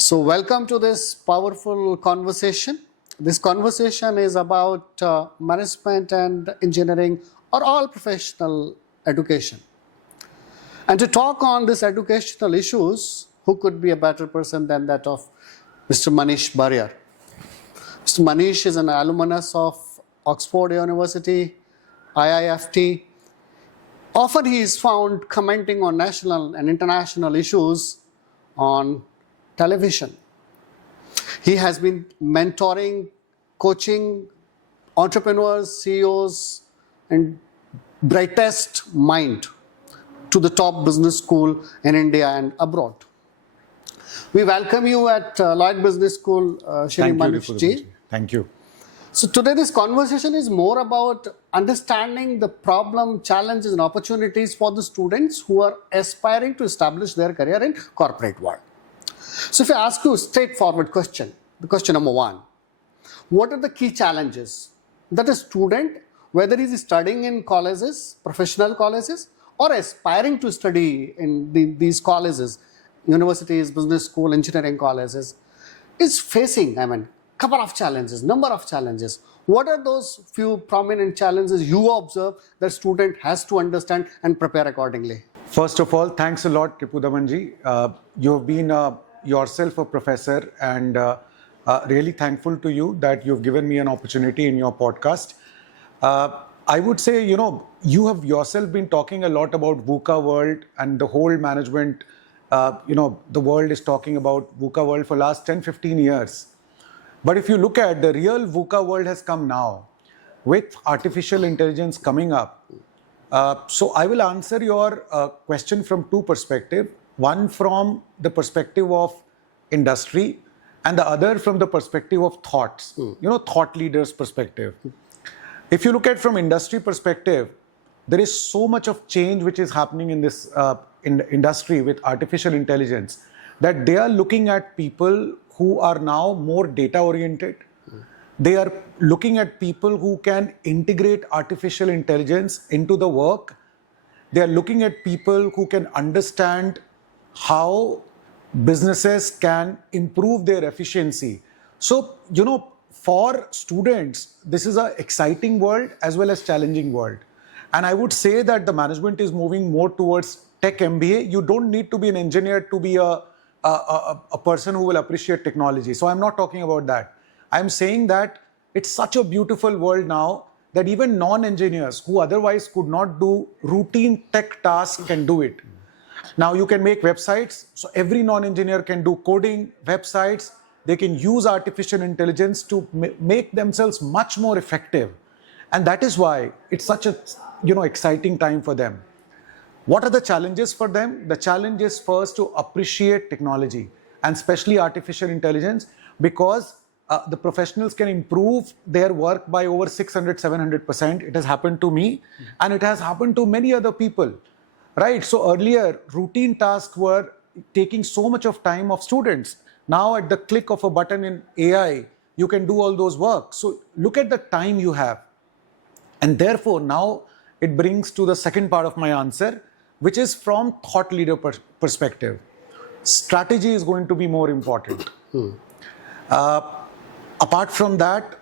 So, welcome to this powerful conversation. This conversation is about management and engineering or all professional education. And to talk on these educational issues, who could be a better person than that of Mr. Manish Barriarr? Mr. Manish is an alumnus of Oxford University, IIFT. Often he is found commenting on national and international issues on television. He has been mentoring, coaching entrepreneurs, CEOs, and brightest mind to the top business school in India and abroad. We welcome you at Lloyd Business School, Shri Manish ji. Thank you. So today this conversation is more about understanding the problem, challenges and opportunities for the students who are aspiring to establish their career in corporate world. So if I ask you a straightforward question, the question number one, what are the key challenges that a student, whether he is studying in colleges, professional colleges, or aspiring to study in these colleges, universities, business school, engineering colleges, is facing, couple of challenges, number of challenges. What are those few prominent challenges you observe that student has to understand and prepare accordingly? First of all, thanks a lot, Kripudamanji. You have been yourself a professor, and really thankful to you that you've given me an opportunity in your podcast. I would say, you have yourself been talking a lot about VUCA world and the whole management, the world is talking about VUCA world for last 10-15 years. But if you look at the real VUCA world has come now with artificial intelligence coming up. So I will answer your question from two perspectives. One from the perspective of industry and the other from the perspective of thoughts, thought leaders' perspective. If you look at from industry perspective, there is so much of change which is happening in this in the industry with artificial intelligence that they are looking at people who are now more data oriented. They are looking at people who can integrate artificial intelligence into the work. They are looking at people who can understand how businesses can improve their efficiency. So, for students, this is an exciting world as well as challenging world. And I would say that the management is moving more towards tech MBA. You don't need to be an engineer to be a person who will appreciate technology. So I'm not talking about that. I'm saying that it's such a beautiful world now that even non-engineers who otherwise could not do routine tech tasks can do it. Now you can make websites. So every non-engineer can do coding, websites. They can use artificial intelligence to make themselves much more effective. And that is why it's such a exciting time for them. What are the challenges for them? The challenge is first to appreciate technology and especially artificial intelligence, because the professionals can improve their work by over 600-700%. It has happened to me and it has happened to many other people, right? So earlier, routine tasks were taking so much of time of students. Now at the click of a button in AI, you can do all those work. So look at the time you have. And therefore, now it brings to the second part of my answer, which is from thought leader perspective. Strategy is going to be more important. Apart from that,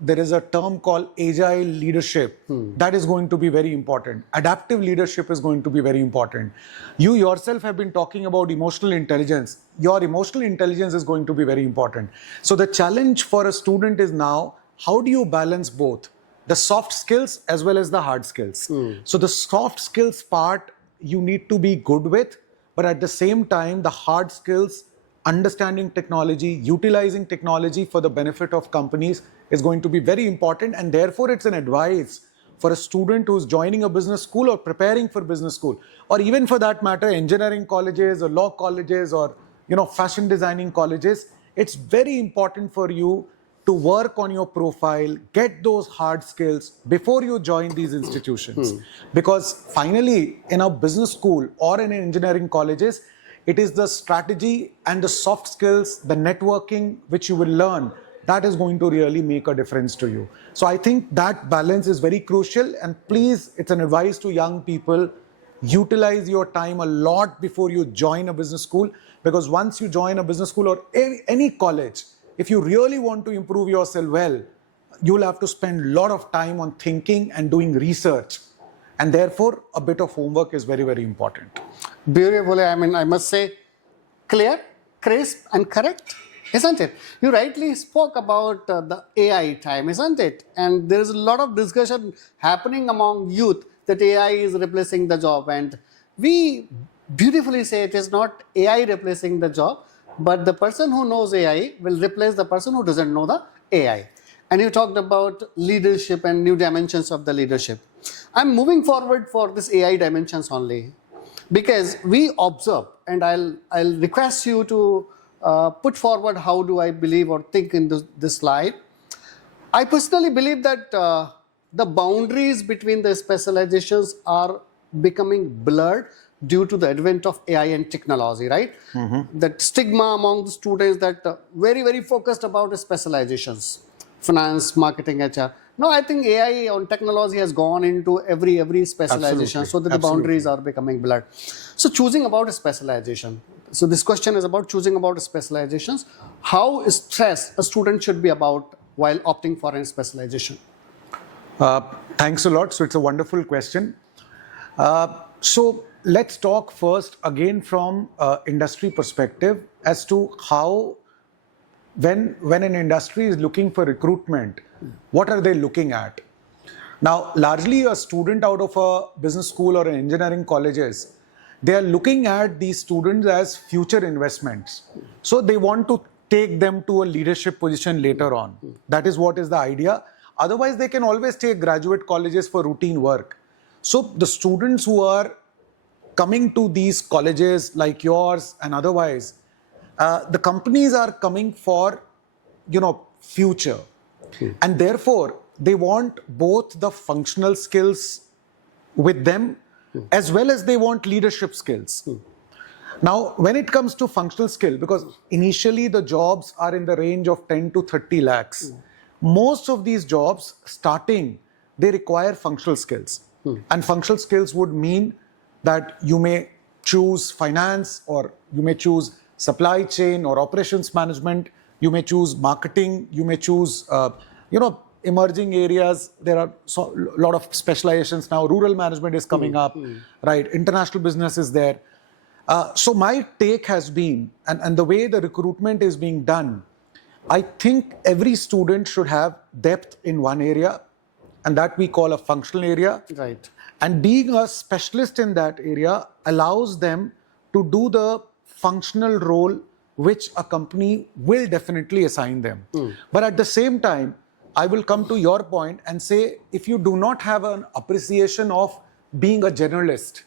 there is a term called agile leadership. That is going to be very important. Adaptive leadership is going to be very important. You yourself have been talking about emotional intelligence. Your emotional intelligence is going to be very important. So the challenge for a student is now, how do you balance both? The soft skills as well as the hard skills. So the soft skills part, you need to be good with, but at the same time, the hard skills, understanding technology, utilizing technology for the benefit of companies is going to be very important. And therefore, it's an advice for a student who's joining a business school or preparing for business school, or even for that matter, engineering colleges or law colleges or, fashion designing colleges. It's very important for you to work on your profile, get those hard skills before you join these institutions. Because finally, in a business school or in engineering colleges, it is the strategy and the soft skills, the networking which you will learn, that is going to really make a difference to you. So I think that balance is very crucial. And please, it's an advice to young people, utilize your time a lot before you join a business school, because once you join a business school or any college, if you really want to improve yourself well, you'll have to spend a lot of time on thinking and doing research. And therefore, a bit of homework is very, very important. Beautifully, I mean, I must say, clear, crisp, and correct, isn't it? You rightly spoke about the AI time, isn't it? And there is a lot of discussion happening among youth that AI is replacing the job. And we beautifully say it is not AI replacing the job, but the person who knows AI will replace the person who doesn't know the AI. And you talked about leadership and new dimensions of the leadership. I'm moving forward for this AI dimensions only, because we observe, and I'll request you to put forward how do I believe or think in this slide. I personally believe that the boundaries between the specializations are becoming blurred due to the advent of AI and technology, right? That stigma among the students that very, very focused about specializations, finance, marketing, HR. No, I think AI on technology has gone into every specialization. Absolutely. So that the boundaries are becoming blurred. So choosing about a specialization. So this question is about choosing about specializations. How stressed a student should be about while opting for a specialization? Thanks a lot. So it's a wonderful question. So let's talk first again from industry perspective as to how, when an industry is looking for recruitment, what are they looking at? Now, largely a student out of a business school or an engineering colleges, they are looking at these students as future investments. So they want to take them to a leadership position later on. That is what is the idea. Otherwise, they can always take graduate colleges for routine work. So the students who are coming to these colleges like yours and otherwise, the companies are coming for, future. And therefore, they want both the functional skills with them as well as they want leadership skills. Now, when it comes to functional skill, because initially the jobs are in the range of 10 to 30 lakhs, most of these jobs starting, they require functional skills. And functional skills would mean that you may choose finance, or you may choose supply chain or operations management, you may choose marketing, you may choose, emerging areas. There are a lot of specializations now. Rural management is coming up, right? International business is there. So my take has been, and the way the recruitment is being done, I think every student should have depth in one area, and that we call a functional area. Right. And being a specialist in that area allows them to do the functional role which a company will definitely assign them. But at the same time, I will come to your point and say, if you do not have an appreciation of being a generalist,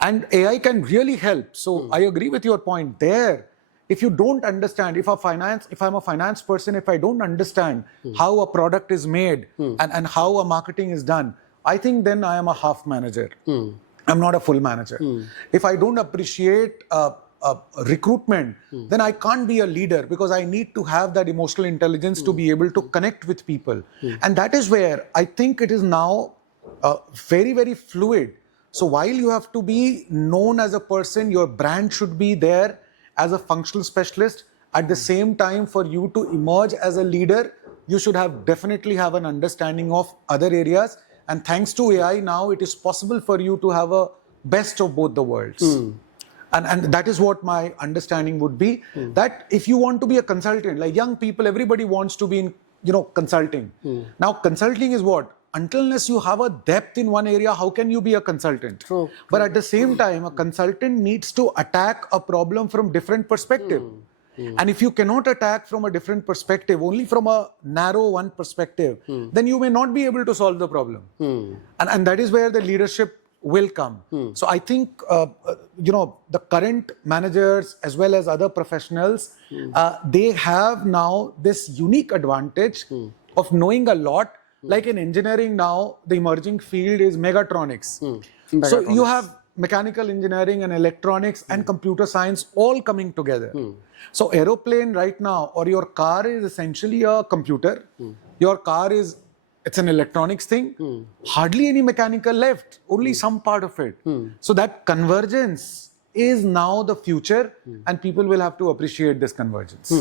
and AI can really help. So I agree with your point there. If you don't understand, if I'm a finance person, if I don't understand how a product is made and how a marketing is done, I think then I am a half manager. I'm not a full manager. If I don't appreciate recruitment, then I can't be a leader, because I need to have that emotional intelligence to be able to connect with people. And that is where I think it is now very, very fluid. So while you have to be known as a person, your brand should be there as a functional specialist. At the same time, for you to emerge as a leader, you should definitely have an understanding of other areas. And thanks to AI now, it is possible for you to have a best of both the worlds. And that is what my understanding would be, that if you want to be a consultant, like young people, everybody wants to be in, consulting. Now, consulting is what? Unless you have a depth in one area, how can you be a consultant? True. But at the same time, a consultant needs to attack a problem from different perspective. And if you cannot attack from a different perspective, only from a narrow one perspective, then you may not be able to solve the problem. And that is where the leadership will come. So I think, the current managers as well as other professionals, they have now this unique advantage of knowing a lot. Like in engineering now, the emerging field is mechatronics. So you have mechanical engineering and electronics and computer science all coming together. So aeroplane right now, or your car is essentially a computer. Your car is it's an electronics thing, hardly any mechanical left, only some part of it. So that convergence is now the future, and people will have to appreciate this convergence.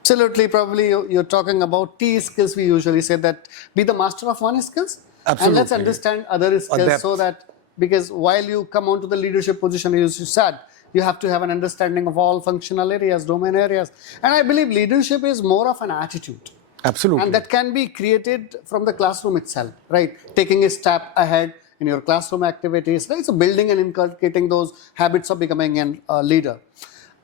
Absolutely. Probably you're talking about T skills. We usually say that be the master of one skills. Absolutely. And let's understand other skills so that, because while you come onto the leadership position, as you said, you have to have an understanding of all functional areas, domain areas. And I believe leadership is more of an attitude. Absolutely. And that can be created from the classroom itself, right? Taking a step ahead in your classroom activities, right? So building and inculcating those habits of becoming a leader.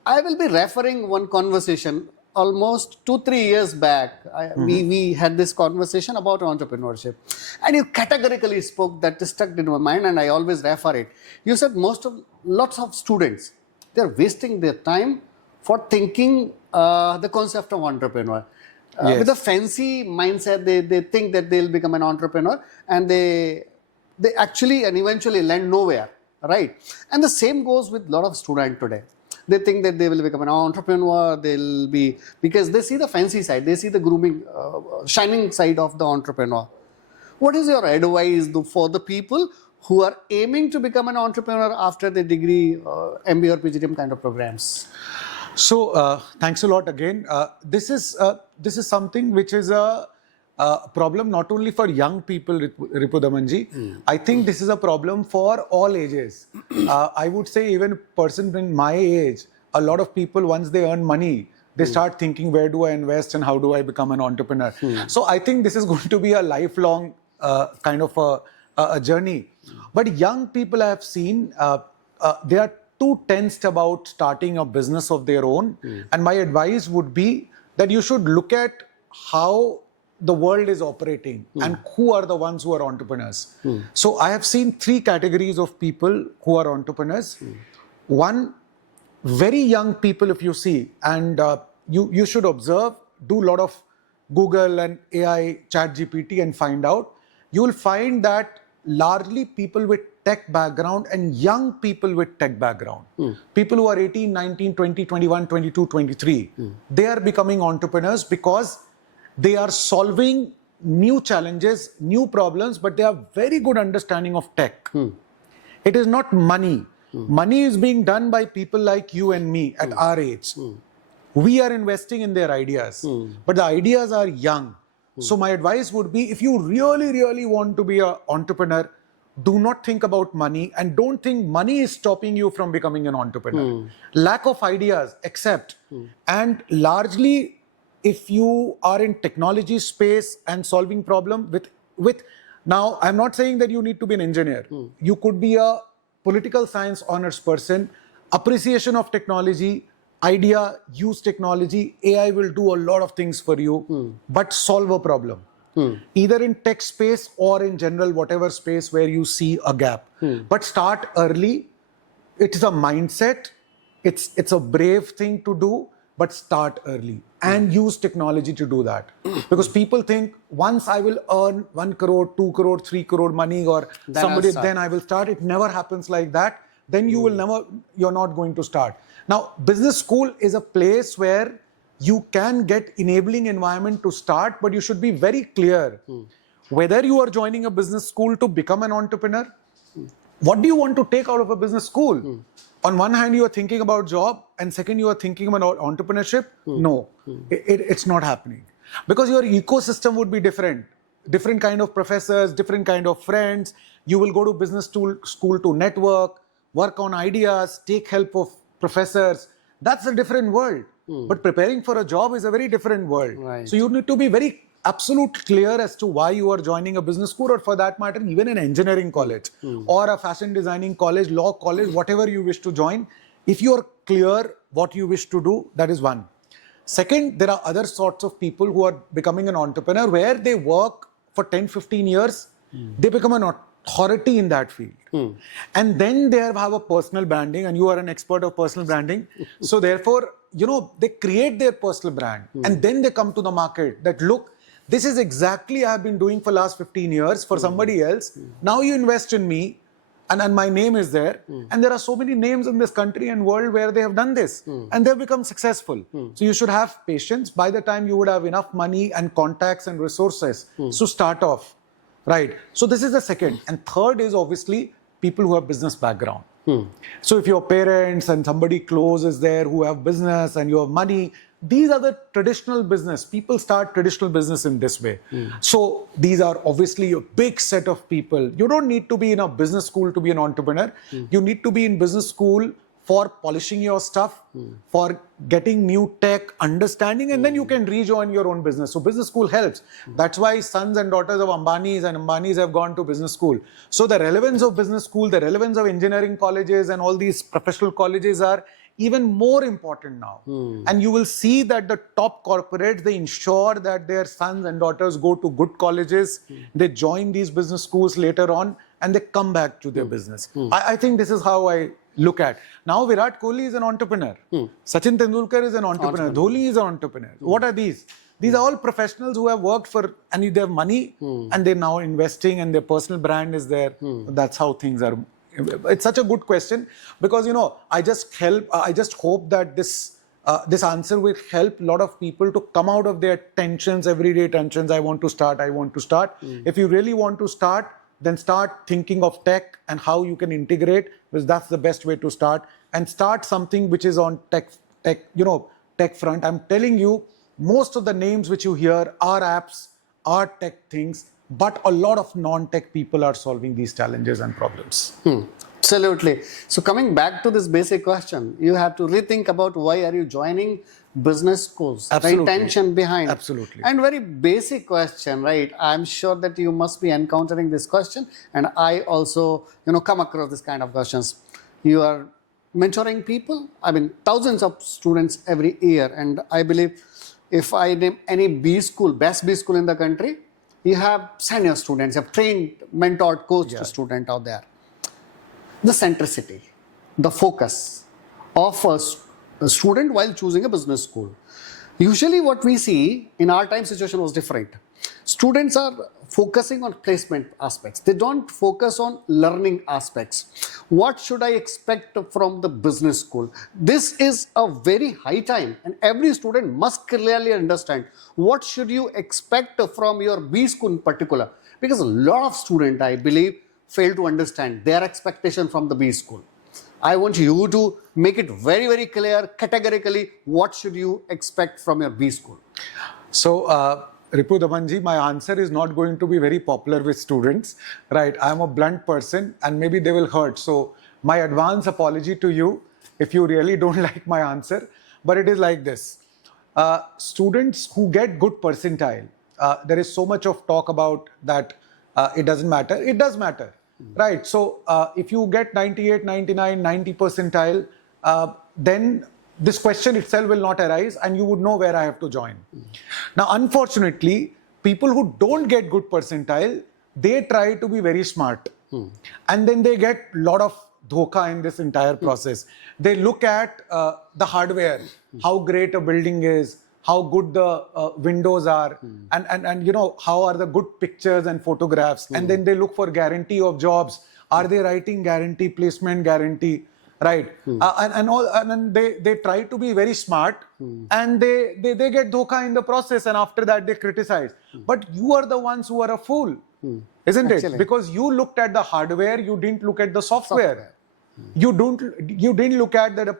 I will be referring one conversation almost 2-3 years back. We had this conversation about entrepreneurship, and you categorically spoke that stuck in my mind, and I always refer it. You said lots of students, they're wasting their time for thinking the concept of entrepreneur. Yes. With a fancy mindset, they think that they'll become an entrepreneur, and they actually and eventually land nowhere, right? And the same goes with a lot of students today. They think that they will become an entrepreneur, because they see the fancy side, they see the grooming, shining side of the entrepreneur. What is your advice for the people who are aiming to become an entrepreneur after the degree, MBA or PGDM kind of programs? So thanks a lot again. This is something which is a problem not only for young people, Ripudamanji. I think this is a problem for all ages. I would say even a person in my age, a lot of people, once they earn money, they start thinking, where do I invest and how do I become an entrepreneur? So I think this is going to be a lifelong kind of a journey. But young people I have seen, they are too tensed about starting a business of their own. And my advice would be that you should look at how the world is operating and who are the ones who are entrepreneurs. So I have seen 3 categories of people who are entrepreneurs. One, very young people, if you see, and you should observe, do a lot of Google and AI, ChatGPT and find out. You will find that largely people with tech background and young people with tech background, people who are 18, 19, 20, 21, 22, 23, they are becoming entrepreneurs because they are solving new challenges, new problems, but they have very good understanding of tech. It is not money. Money is being done by people like you and me at our age. We are investing in their ideas, but the ideas are young. So my advice would be, if you really, really want to be an entrepreneur, do not think about money and don't think money is stopping you from becoming an entrepreneur. Lack of ideas, accept. And largely, if you are in technology space and solving problem with now, I'm not saying that you need to be an engineer. You could be a political science honors person, appreciation of technology, idea, use technology. AI will do a lot of things for you, but solve a problem. Either in tech space or in general, whatever space where you see a gap. But start early. It is a mindset. It's a brave thing to do, but start early and use technology to do that. Because people think, once I will earn 1 crore, 2 crore, 3 crore money, or then I will start. It never happens like that. Then you will you're not going to start. Now, business school is a place where you can get enabling environment to start, but you should be very clear whether you are joining a business school to become an entrepreneur. What do you want to take out of a business school? On one hand, you are thinking about job, and second, you are thinking about entrepreneurship. No, it's not happening, because your ecosystem would be different. Different kind of professors, different kind of friends. You will go to business school to network, work on ideas, take help of professors. That's a different world. But preparing for a job is a very different world. Right. So you need to be very absolute clear as to why you are joining a business school, or for that matter, even an engineering college or a fashion designing college, law college, whatever you wish to join. If you are clear what you wish to do, that is one. Second, there are other sorts of people who are becoming an entrepreneur where they work for 10, 15 years. They become an authority in that field. And then they have a personal branding, and you are an expert of personal branding. So therefore, they create their personal brand and then they come to the market that, look, this is exactly I have been doing for last 15 years for somebody else. Now you invest in me. and my name is there. And there are so many names in this country and world where they have done this and they've become successful. So you should have patience. By the time you would have enough money and contacts and resources to start off, right? So this is the second. And third is obviously people who have business background. So if your parents and somebody close is there who have business and you have money, these are the traditional business. People start traditional business in this way. So these are obviously a big set of people. You don't need to be in a business school to be an entrepreneur. You need to be in business school for polishing your stuff, for getting new tech, understanding, and then you can rejoin your own business. So business school helps. That's why sons and daughters of Ambanis and Ambanis have gone to business school. So the relevance of business school, the relevance of engineering colleges and all these professional colleges are even more important now. And you will see that the top corporates, they ensure that their sons and daughters go to good colleges, they join these business schools later on, and they come back to their business. I think this is how I look at. Now Virat Kohli is an entrepreneur. Sachin Tendulkar is an entrepreneur. Dhoni is an entrepreneur. What are these? These are all professionals who have worked for, and they have money, and they're now investing, and their personal brand is there. That's how things are. It's such a good question because, you know, I just hope that this answer will help a lot of people to come out of their tensions, everyday tensions. I want to start. If you really want to start, then start thinking of tech and how you can integrate, because that's the best way to start, and start something which is on tech front. I'm telling you, most of the names which you hear are apps, are tech things, but a lot of non-tech people are solving these challenges and problems. Absolutely. So coming back to this basic question, you have to rethink about why are you joining business schools, Absolutely. the intention behind. Absolutely. And very basic question, right? I'm sure that you must be encountering this question, and I also, come across this kind of questions. You are mentoring people, thousands of students every year, and I believe if I name any best B school in the country, you have senior students, you have trained, mentored, coached student out there. The centricity, the focus of a student while choosing a business school. Usually what we see in our time situation was different. Students are focusing on placement aspects. They don't focus on learning aspects. What should I expect from the business school? This is a very high time, and every student must clearly understand what should you expect from your B school in particular. Because a lot of students, I believe, fail to understand their expectation from the B school. I want you to make it very, very clear, categorically, what should you expect from your B school? So, Ripu Damanji, my answer is not going to be very popular with students, right? I'm a blunt person and maybe they will hurt. So, my advance apology to you if you really don't like my answer, but it is like this. Students who get good percentile, there is so much of talk about that it doesn't matter. It does matter, right? So, if you get 98, 99, 90 percentile, then this question itself will not arise and you would know where I have to join. Now, unfortunately, people who don't get good percentile, they try to be very smart. And then they get a lot of dhoka in this entire process. They look at the hardware, how great a building is, how good the windows are, and how are the good pictures and photographs. And then they look for guarantee of jobs. Are they writing guarantee, placement guarantee? Right, and they try to be very smart, and they get dhoka in the process, and after that they criticize. But you are the ones who are a fool, isn't it? Because you looked at the hardware, you didn't look at the software. You didn't look at that a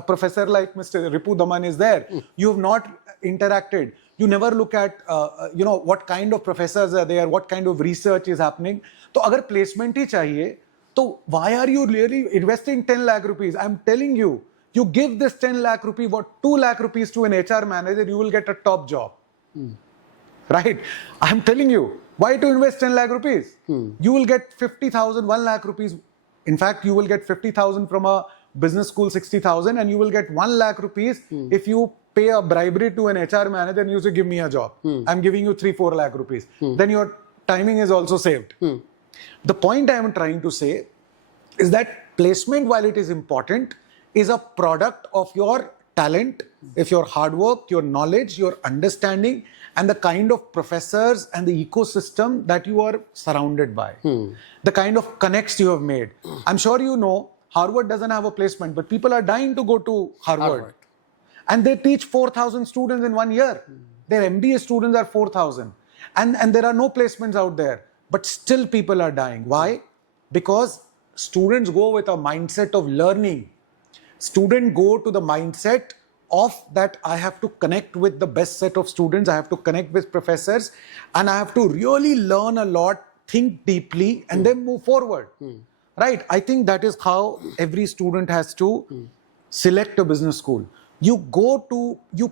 professor like Mr. Ripu Daman is there. You have not interacted. You never look at what kind of professors are there, what kind of research is happening. So, agar placement hi chahiye, so why are you really investing 10 lakh rupees? I'm telling you, you give this 10 lakh rupees or 2 lakh rupees to an HR manager, you will get a top job. Right? I'm telling you, why to invest 10 lakh rupees? You will get 50,000, 1 lakh rupees. In fact, you will get 50,000 from a business school, 60,000, and you will get 1 lakh rupees if you pay a bribery to an HR manager and you say, give me a job. I'm giving you 3-4 lakh rupees. Then your timing is also saved. The point I am trying to say is that placement, while it is important, is a product of your talent, if your hard work, your knowledge, your understanding, and the kind of professors and the ecosystem that you are surrounded by, the kind of connects you have made. I'm sure you know Harvard doesn't have a placement, but people are dying to go to Harvard. And they teach 4,000 students in 1 year. Their MBA students are 4,000. And there are no placements out there. But still people are dying. Why? Because students go with a mindset of learning. Students go to the mindset of that I have to connect with the best set of students. I have to connect with professors. And I have to really learn a lot, think deeply, and then move forward. Right? I think that is how every student has to select a business school. You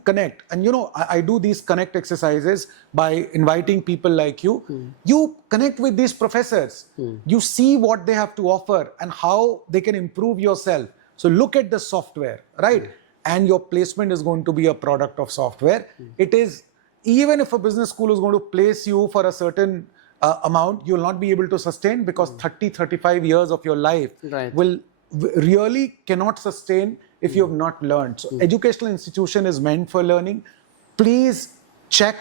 connect. And I do these connect exercises by inviting people like you. You connect with these professors. You see what they have to offer and how they can improve yourself. So look at the software, right? And your placement is going to be a product of software. It is, even if a business school is going to place you for a certain amount, you'll not be able to sustain, because 35 years of your life will really cannot sustain if you have not learned. So educational institution is meant for learning. Please check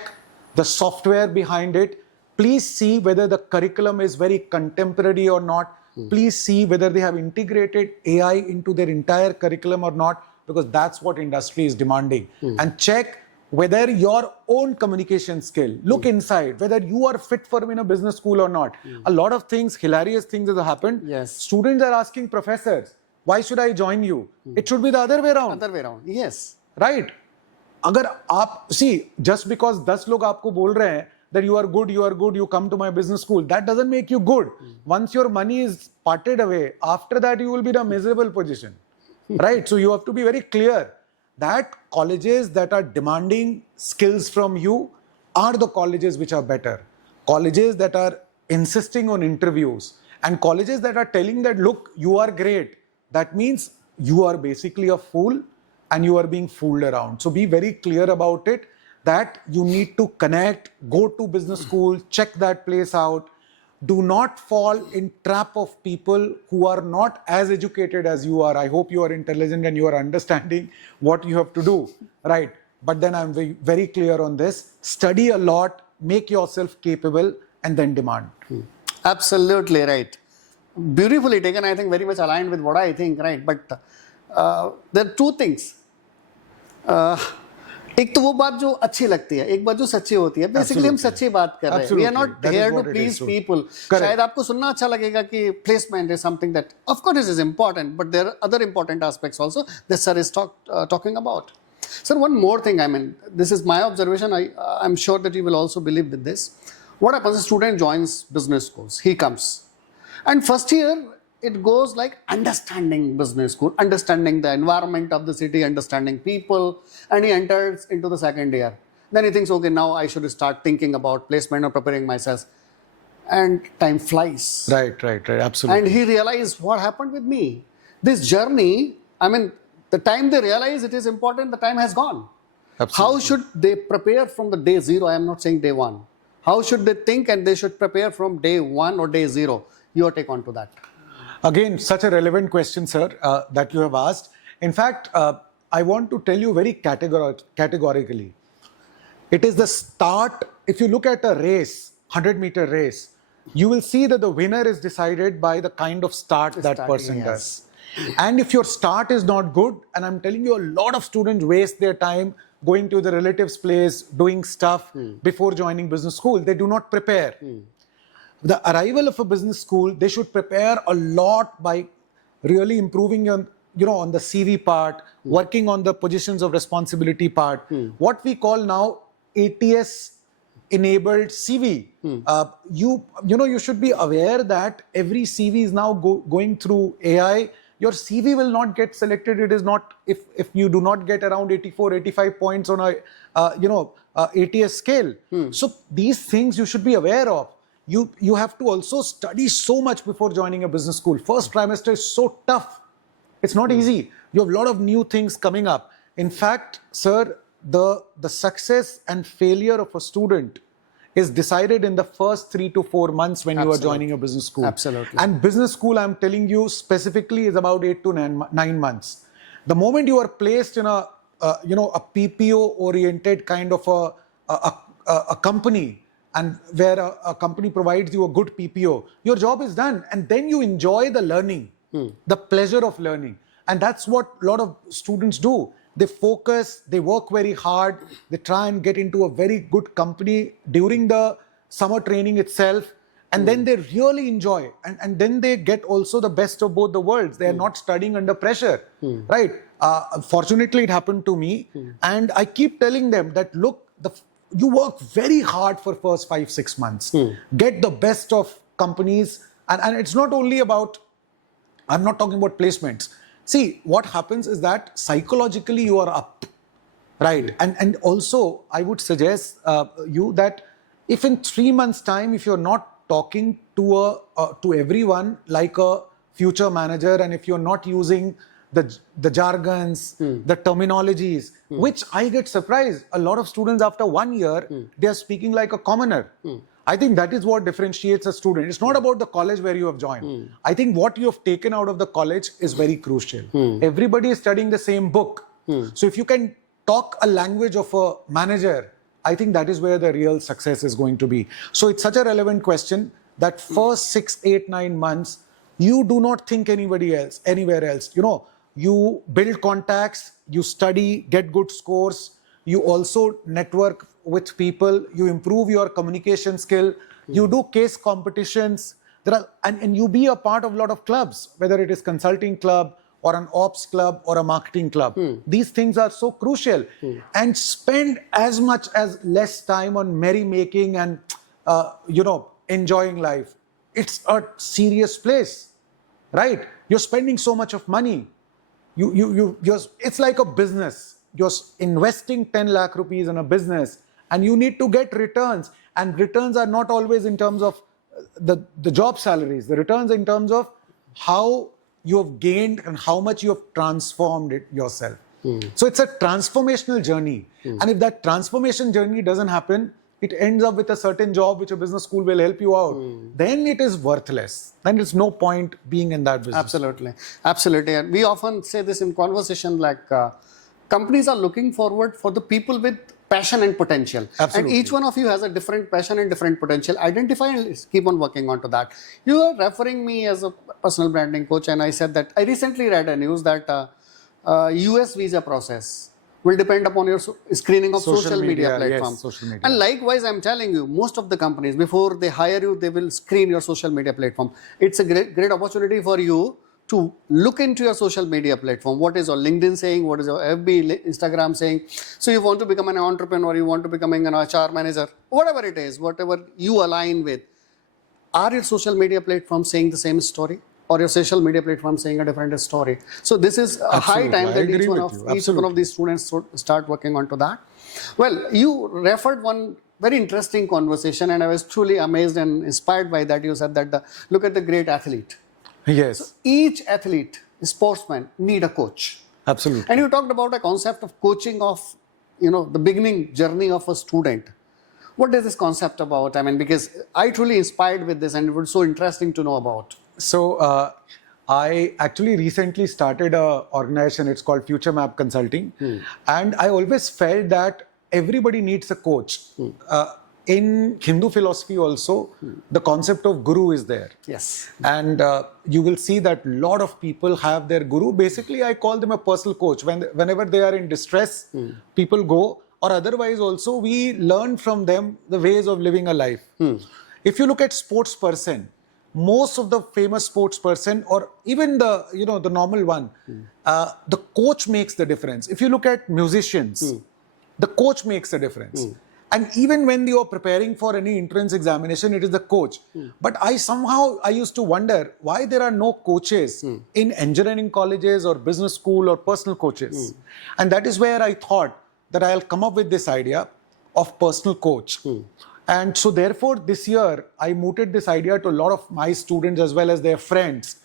the software behind it. Please see whether the curriculum is very contemporary or not. Please see whether they have integrated AI into their entire curriculum or not, because that's what industry is demanding. And check whether your own communication skill, look inside, whether you are fit for in a business school or not. A lot of things, hilarious things have happened. Students are asking professors, why should I join you? It should be the other way around. Yes. Right? अगर आप, see, just because 10 लोग आपको बोल रहे हैं that you are good, you come to my business school, that doesn't make you good. Once your money is parted away, after that you will be in a miserable position. Right? So you have to be very clear that colleges that are demanding skills from you are the colleges which are better. Colleges that are insisting on interviews, and colleges that are telling that, look, you are great. That means you are basically a fool and you are being fooled around. So be very clear about it, that you need to connect, go to business school, check that place out. Do not fall in trap of people who are not as educated as you are. I hope you are intelligent and you are understanding what you have to do, right? But then I'm very, very clear on this. Study a lot, make yourself capable, and then demand. Absolutely right. Beautifully taken. I think very much aligned with what I think, right? But there are two things. एक तो वो बात जो अच्छी लगती है, एक बात जो सच्ची होती है. बेसिकली हम सच्ची बात कर रहे हैं. We are not here to please people. शायद आपको सुनना अच्छा लगेगा कि placement is something that, of course, is important, but there are other important aspects also that sir is talking about. Sir, one more thing. I mean, this is my observation. I'm sure that you will also believe with this. What happens? A student joins business schools. He comes, and first year it goes like understanding business school, understanding the environment of the city, understanding people, and he enters into the second year. Then he thinks, okay, now I should start thinking about placement or preparing myself. And time flies. Right, absolutely. And he realized what happened with me. This journey, I mean, the time they realize it is important, the time has gone. Absolutely. How should they prepare from the day zero? I am not saying day one. How should they think and they should prepare from day one or day zero? Your take on to that. Again, such a relevant question, sir, that you have asked. In fact, I want to tell you very categorically. It is the start. If you look at a race, 100-meter race, you will see that the winner is decided by the kind of start that person does. And if your start is not good, and I'm telling you, a lot of students waste their time going to the relative's place, doing stuff before joining business school. They do not prepare. The arrival of a business school, they should prepare a lot by really improving on the CV part, working on the positions of responsibility part. What we call now ATS enabled CV. You should be aware that every CV is now going through AI. Your CV will not get selected. It is not, if you do not get around 84, 85 points on a ATS scale. So these things you should be aware of. You have to also study so much before joining a business school. First trimester is so tough. It's not easy. You have a lot of new things coming up. In fact, sir, the success and failure of a student is decided in the first 3 to 4 months when you are joining a business school. Absolutely. And business school, I'm telling you specifically, is about 8 to 9 months. The moment you are placed in a PPO oriented kind of a company, and where a company provides you a good PPO, your job is done. And then you enjoy the learning, the pleasure of learning. And that's what a lot of students do. They focus, they work very hard, they try and get into a very good company during the summer training itself. And then they really enjoy. And then they get also the best of both the worlds. They are not studying under pressure, right? Fortunately, it happened to me. And I keep telling them that, look, you work very hard for first 5-6 months. Get the best of companies. And it's not only about, I'm not talking about placements. See, what happens is that psychologically you are up, right? And also, I would suggest you that if in 3 months' time, if you're not talking to everyone like a future manager, and if you're not using the jargons, the terminologies, which I get surprised. A lot of students after 1 year, they are speaking like a commoner. I think that is what differentiates a student. It's not about the college where you have joined. I think what you have taken out of the college is very crucial. Everybody is studying the same book. So if you can talk a language of a manager, I think that is where the real success is going to be. So it's such a relevant question that first 6, 8, 9 months, you do not think anywhere else. You build contacts, you study, get good scores, you also network with people, you improve your communication skill, you do case competitions, and you be a part of a lot of clubs, whether it is consulting club or an ops club or a marketing club. These things are so crucial. And spend as much as less time on merrymaking and enjoying life. It's a serious place, right? You're spending so much of money. It's like a business. You're investing 10 lakh rupees in a business, and you need to get returns. And returns are not always in terms of the job salaries. The returns in terms of how you have gained and how much you have transformed it yourself. So it's a transformational journey. And if that transformation journey doesn't happen, it ends up with a certain job which a business school will help you out. Then it is worthless. Then there's no point being in that business. Absolutely. And we often say this in conversation, like companies are looking forward for the people with passion and potential. Absolutely. And each one of you has a different passion and different potential. Identify and keep on working on to that. You are referring me as a personal branding coach, and I said that I recently read a news that US visa process will depend upon your screening of social media platforms. Yes, social media. And likewise, I'm telling you, most of the companies, before they hire you, they will screen your social media platform. It's a great opportunity for you to look into your social media platform. What is your LinkedIn saying? What is your FB, Instagram saying? So you want to become an entrepreneur, you want to become an HR manager, whatever it is, whatever you align with. Are your social media platforms saying the same story? Or your social media platform saying a different story? So this is a high time that each one of these students start working on to that. Well, you referred one very interesting conversation, and I was truly amazed and inspired by that. You said that look at the great athlete. Yes. So each athlete, sportsman, need a coach. Absolutely. And you talked about a concept of coaching of, the beginning journey of a student. What is this concept about? I mean, because I truly inspired with this, and it was so interesting to know about. So I actually recently started an organization. It's called Future Map Consulting. And I always felt that everybody needs a coach. In Hindu philosophy also, the concept of guru is there. Yes. And you will see that a lot of people have their guru. Basically, I call them a personal coach. Whenever they are in distress, people go. Or otherwise also, we learn from them the ways of living a life. If you look at sports person, most of the famous sports person, or even the normal one, the coach makes the difference. If you look at musicians, the coach makes the difference. And even when you are preparing for any entrance examination, it is the coach. But I used to wonder why there are no coaches in engineering colleges or business school or personal coaches. And that is where I thought that I'll come up with this idea of personal coach. And so therefore, this year, I mooted this idea to a lot of my students as well as their friends.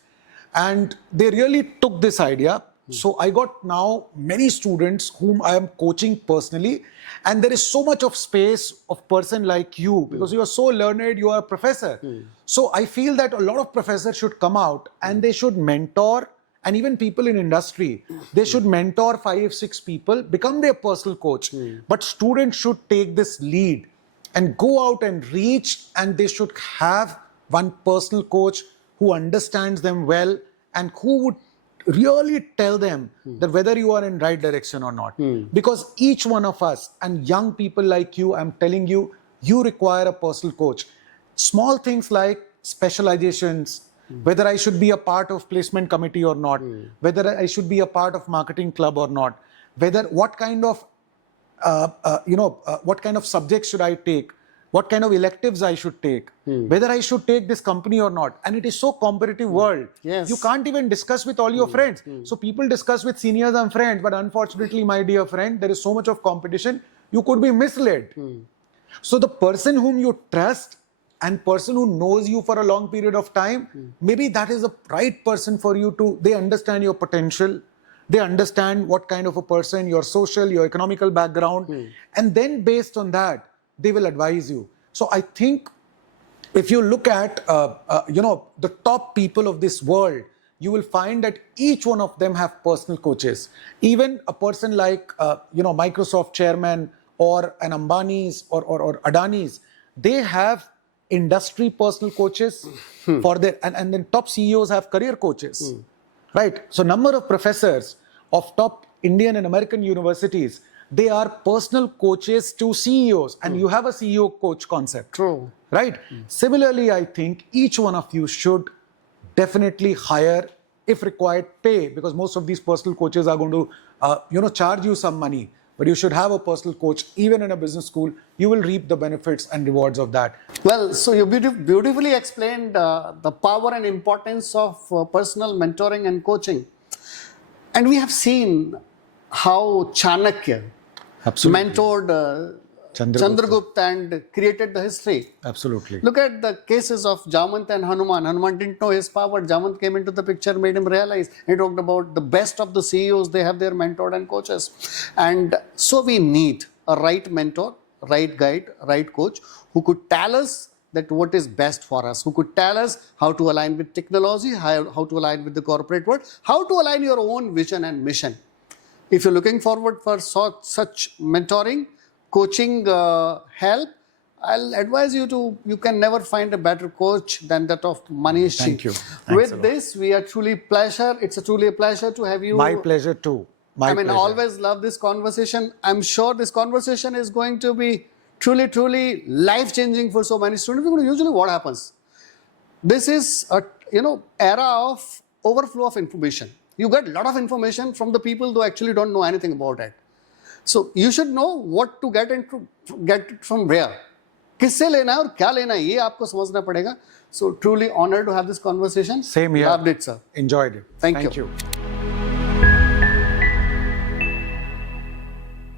And they really took this idea. So I got now many students whom I am coaching personally. And there is so much of space of person like you, because you are so learned, you are a professor. So I feel that a lot of professors should come out and they should mentor, and even people in industry, they should mentor 5-6 people, become their personal coach. But students should take this lead and go out and reach, and they should have one personal coach who understands them well and who would really tell them that whether you are in right direction or not. Because each one of us, and young people like you, I'm telling you, you require a personal coach. Small things like specializations, whether I should be a part of placement committee or not, whether I should be a part of marketing club or not, whether what kind of what kind of subjects should I take, what kind of electives I should take, whether I should take this company or not. And it is so competitive world. Yes. You can't even discuss with all your friends. So people discuss with seniors and friends, but unfortunately, my dear friend, there is so much of competition, you could be misled. So the person whom you trust and person who knows you for a long period of time, maybe that is the right person for you to, they understand your potential. They understand what kind of a person, your social, your economical background. And then based on that, they will advise you. So I think if you look at, the top people of this world, you will find that each one of them have personal coaches. Even a person like, Microsoft chairman or an Ambani's or Adani's, they have industry personal coaches for their, and then top CEOs have career coaches, right? So number of professors of top Indian and American universities, they are personal coaches to CEOs, and you have a CEO coach concept. True. Right? Similarly, I think each one of you should definitely hire, if required, pay, because most of these personal coaches are going to, charge you some money. But you should have a personal coach, even in a business school. You will reap the benefits and rewards of that. Well, so you beautifully explained the power and importance of personal mentoring and coaching. And we have seen how Chanakya mentored Chandragupta and created the history. Absolutely. Look at the cases of Jamant and Hanuman. Hanuman didn't know his power. Jamant came into the picture, made him realize. He talked about the best of the CEOs. They have their mentor and coaches. And so we need a right mentor, right guide, right coach who could tell us that what is best for us, who could tell us how to align with technology, how to align with the corporate world, how to align your own vision and mission. If you're looking forward for such mentoring, coaching help, I'll advise you can never find a better coach than that of Manish. Thank you. With this, it's truly a pleasure to have you. My pleasure too. My pleasure. Always love this conversation. I'm sure this conversation is going to be truly life-changing for so many students. Because usually what happens? This is a era of overflow of information. You get a lot of information from the people who actually don't know anything about it. So you should know what to get it from where. किससे लेना है और क्या लेना है, ये आपको समझना पड़ेगा. So truly honored to have this conversation. Same here. Loved it, sir. Enjoyed it. Thank you. You.